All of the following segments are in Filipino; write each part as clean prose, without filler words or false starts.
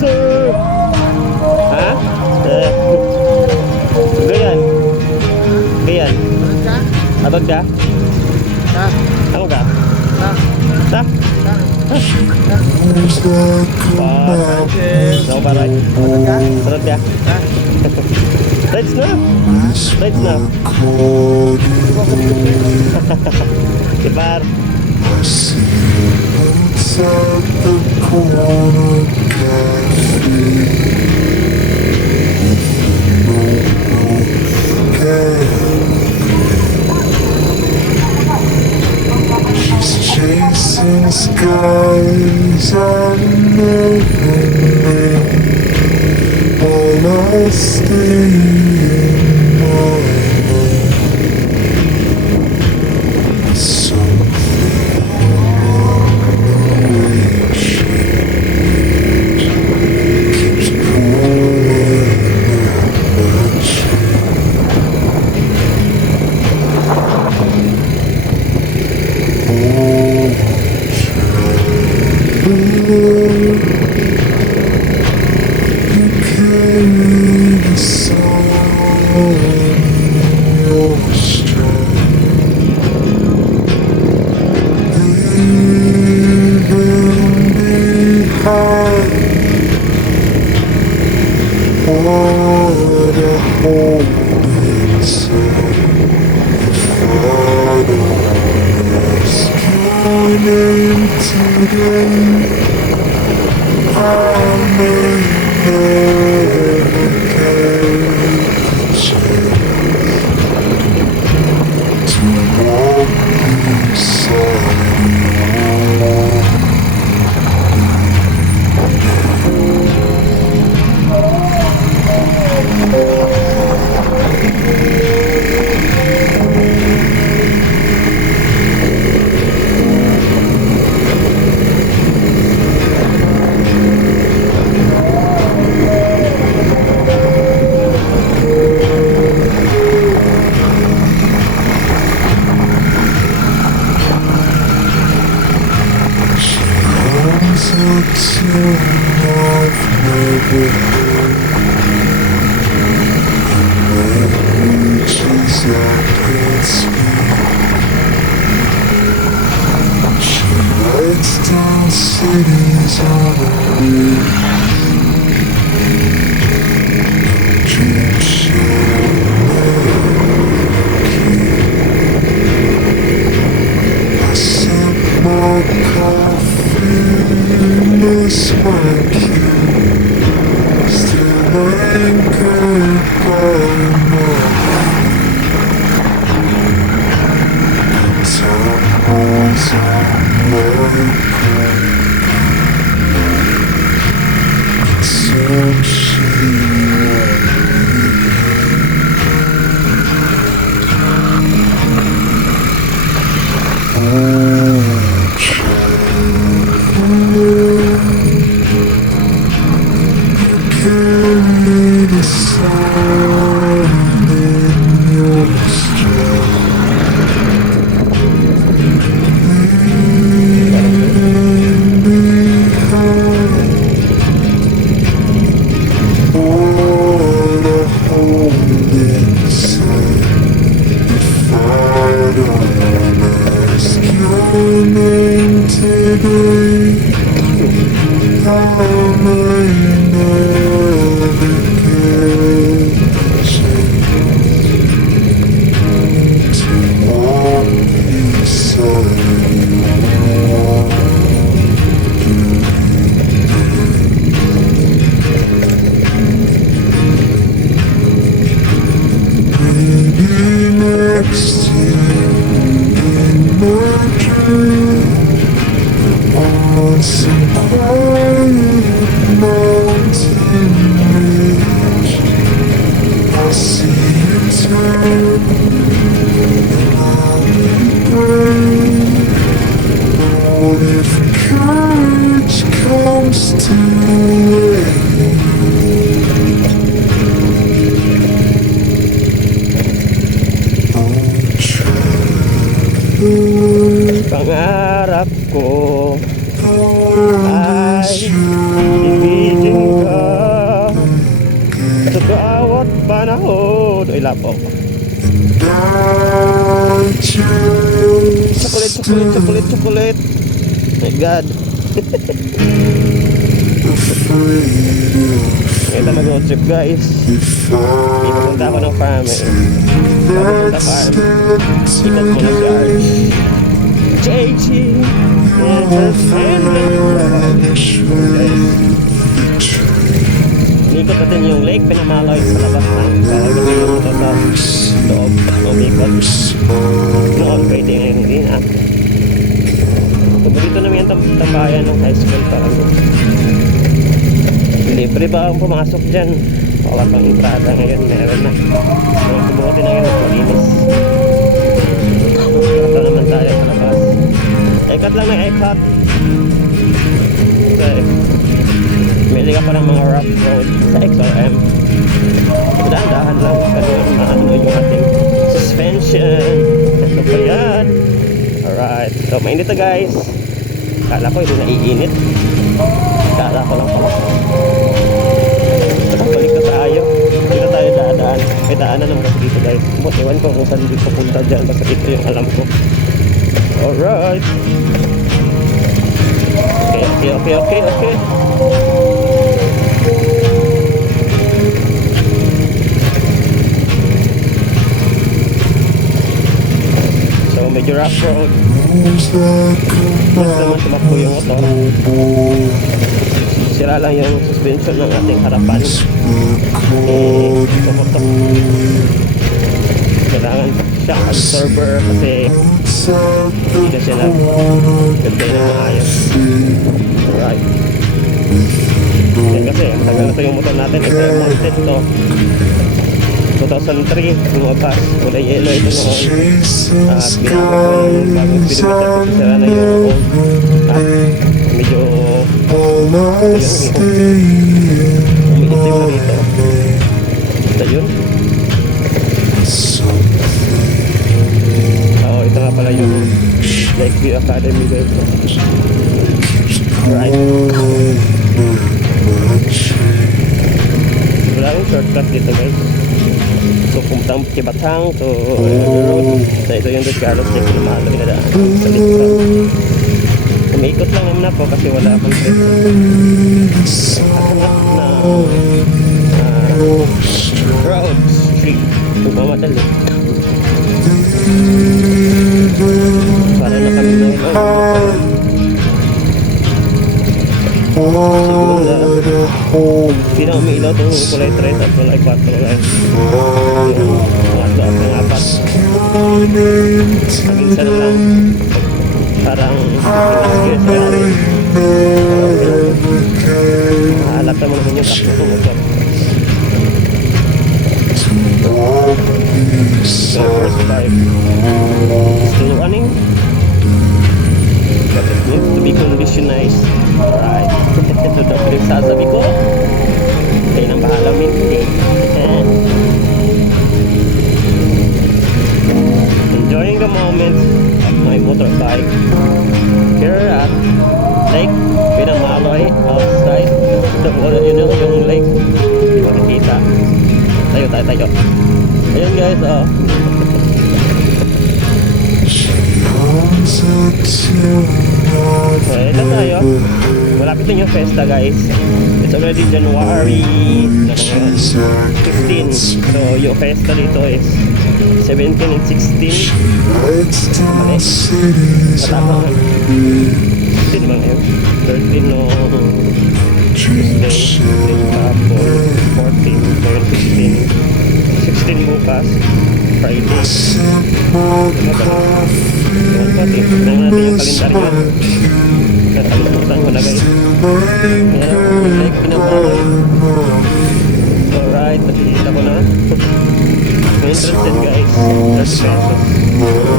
sir. Ha? Gayan. Gayan. Abag ka? Ako ka? Ta? Ako pa right? Sarap ka? Rights na? Rights na? Ipar. I see lights at the corner cafe. She's chasing skies and living while I stay in my lane. Something in the way she keeps pulling at my chain. Oh, child, you carry the sun in your stride. Leaving behind what I hold inside. If I don't ask your name today, I may never get the chance to walk beside you. Arms up to I've never heard languages I can't speak. She writes down cities on a leaf. Dreams she'll never keep. I sip my coffee, miss my cue, still anchored by my tumbles on my coat. Some she oh, carry the sun in your stride. Leaving behind what I hold inside. If I don't ask your name today, I may never get the chance to walk beside you. Maybe next year in my dream, on some quiet mountain ridge, I'll see you turn and I'll be brave. What if courage comes too late? Oh, child, Pangarap ko oh, lapo. I just Chocolate. My God. Ito mag-road trip guys. Ipapunta ako ng farm eh. Papunta farm. Ikot mo na si Arch. JG. Ikot natin yung lake. Pinamaloy sa labas ng gabi yung ito sa loob. Umikot. Noon pwede ngayon hindi na. Paborito namin yung tambayan ng high school parang libre ba ang pumasok dyan? Wala pang entrada ngayon, meron na. So, kumukutin na ngayon, malinis. Ito naman tayo sa labas. Ikat lang ng ikat. Okay. Mili ka pa ng mga rough road sa XRM. Dahan-dahan lang. Kasi maano yung ating suspension. Ito pa yan. Alright. So, mainit na guys. Kala ko hindi naiinit. Kala ko lang pala. Balik na tayo. Hindi na tayo dadaan. May daanan naman kasi dito guys. Ewan ko kung saan dito punta dyan. Basta ito yung alam ko. Alright. Okay. So medyo rough road. Mas naman tumakbo yung motor. Sira lang yung suspension ng ating harapan. Tutok. Kailangan shock absorber kasi hindi na sila ganda na maayos. Alright. Yan kasi, matagal na ito yung motor natin. Ito yung mounted to. 2003, lumabas. Kulay yellow ito noon. At ginamit ko yung bagong speedometer kasi sira na yung old. At medyo umiitim na dito. Ito yun. Oo, ito nga pala yung Lakeview Academy guys. Alright. Wala akong shortcut dito guys. So pumunta Kibatang to road. So ito yung Dos Carlos Lake na maaari na daan sa Litron. Umiikot lang naman ako kasi wala akong trip na road street kung mamadali. Para na kami ngayon. Hindi na umiilaw itong kulay 3 at kulay 4 guys. Yung mga doon ng apat. Paginsan lang. Parang gears na rin. Maalat naman naman yung takbo ng motor. So first time. Still running. But it needs to be conditionized. Alright. Ito daw yung sasabi ko. Kayo nang bahala hindi. Enjoying the moment of my motorbike here at Lake Pinamaloy outside. You know yung lake. Hindi makikita. Tayo. Ayun guys, oh. Okay, ito tayo. Malapit na yung festa guys. It's already January 15. So yung festa dito is 17 and 16. Mali. Matama nga. 16 ba ngayon? 13 no Tuesday. 14. 16 bukas. Friday. Tingnan natin yung kalendaryo. Nakalimutan ko na guys. Ayan, like pinamaloy. Alright, nakikita ko na. Kung interested guys, 30 pesos.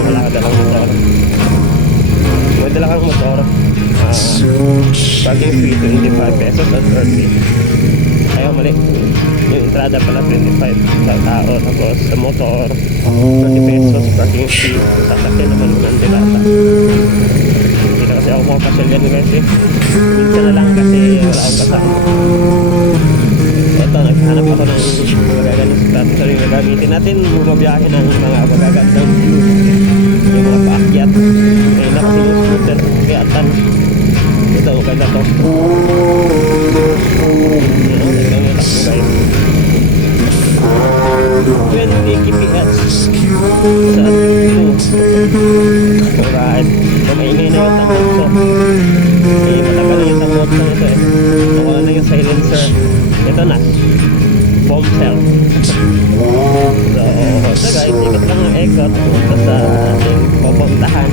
Wala ka dalang motor. May dala kang motor. Parking fee 25 pesos at 30. Ayaw mali. Yung entrada pala 25 sa tao. Tapos sa motor 30 pesos parking fee. Sasakyan naman ng dilata. Hindi na kasi ako makapasyal yan guys eh. Minsan na lang kasi wala akong kasama. Ito, naghanap ako ng magagaling Ito rin yung gagamitin natin. Bumabiyahe ng mga magagandang view. Yung mga paakyat. Kaya na kasi yung scooter. Kayatan. Ito, okay na to. Ito yung itak mo guys. 20 kph sa 2. Alright. So, maingay na yung tamot ko. Matagal na yung tamot ko nito eh. Nawala na yung silencer. Ito na. Bomb cell. So guys, ikot lang ang ikot punta sa ating pupuntahan.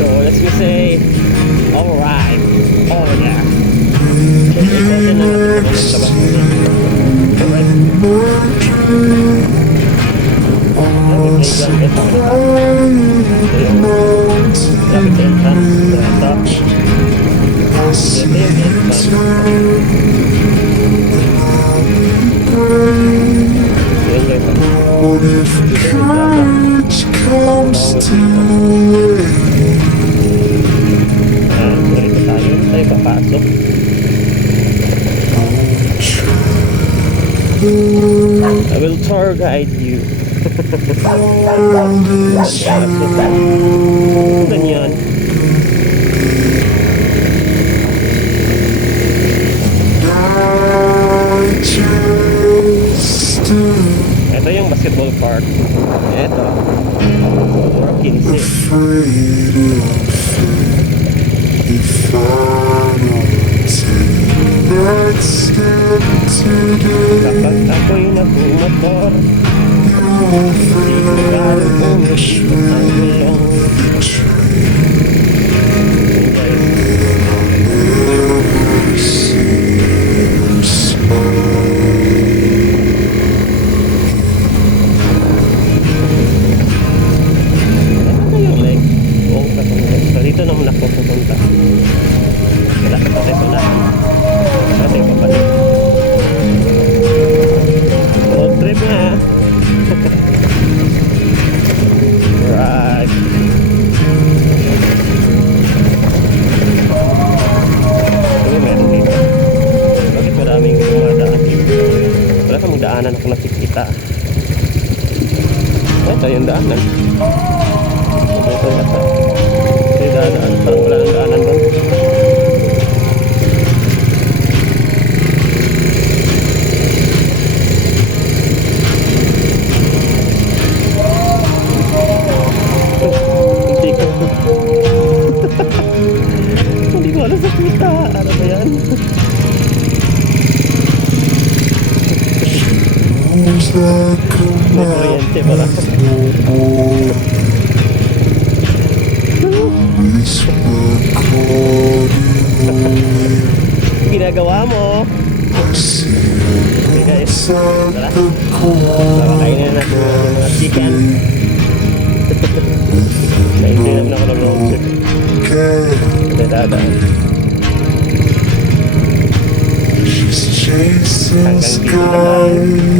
So let's just say, alright, over there. So ikotin na natin kung anong labas muna. Alright. Nag-play gun ito. Ito yung traffic entrance. Ito yung entrance. What if courage comes to me? Dito tayo papasok. I will tour guide you. Ganyan. Ito yung basketball park. Ito. Puro 15. Kapag ako'y nagmumotor, sigurado pumisip ang gulong. Dito naman ako pupunta. Wala ka patay sa unahan. Patay pa pala. Road trip na. Right. Ano meron dito? Bakit maraming dumadaan? Wala kang daanan ako nakikita. Ito yung daanan. Ito yung daanan. Daan, parang wala nang daanan doon. Hindi ko hindi ko alam sa kita. Ano ba yan? May kuryente pala. Ginagawa mo. Okay guys, tara. Kakainin na natin yung mga chicken. Naintay naman ako ng road trip. Dadaan. Hanggang dito na tayo.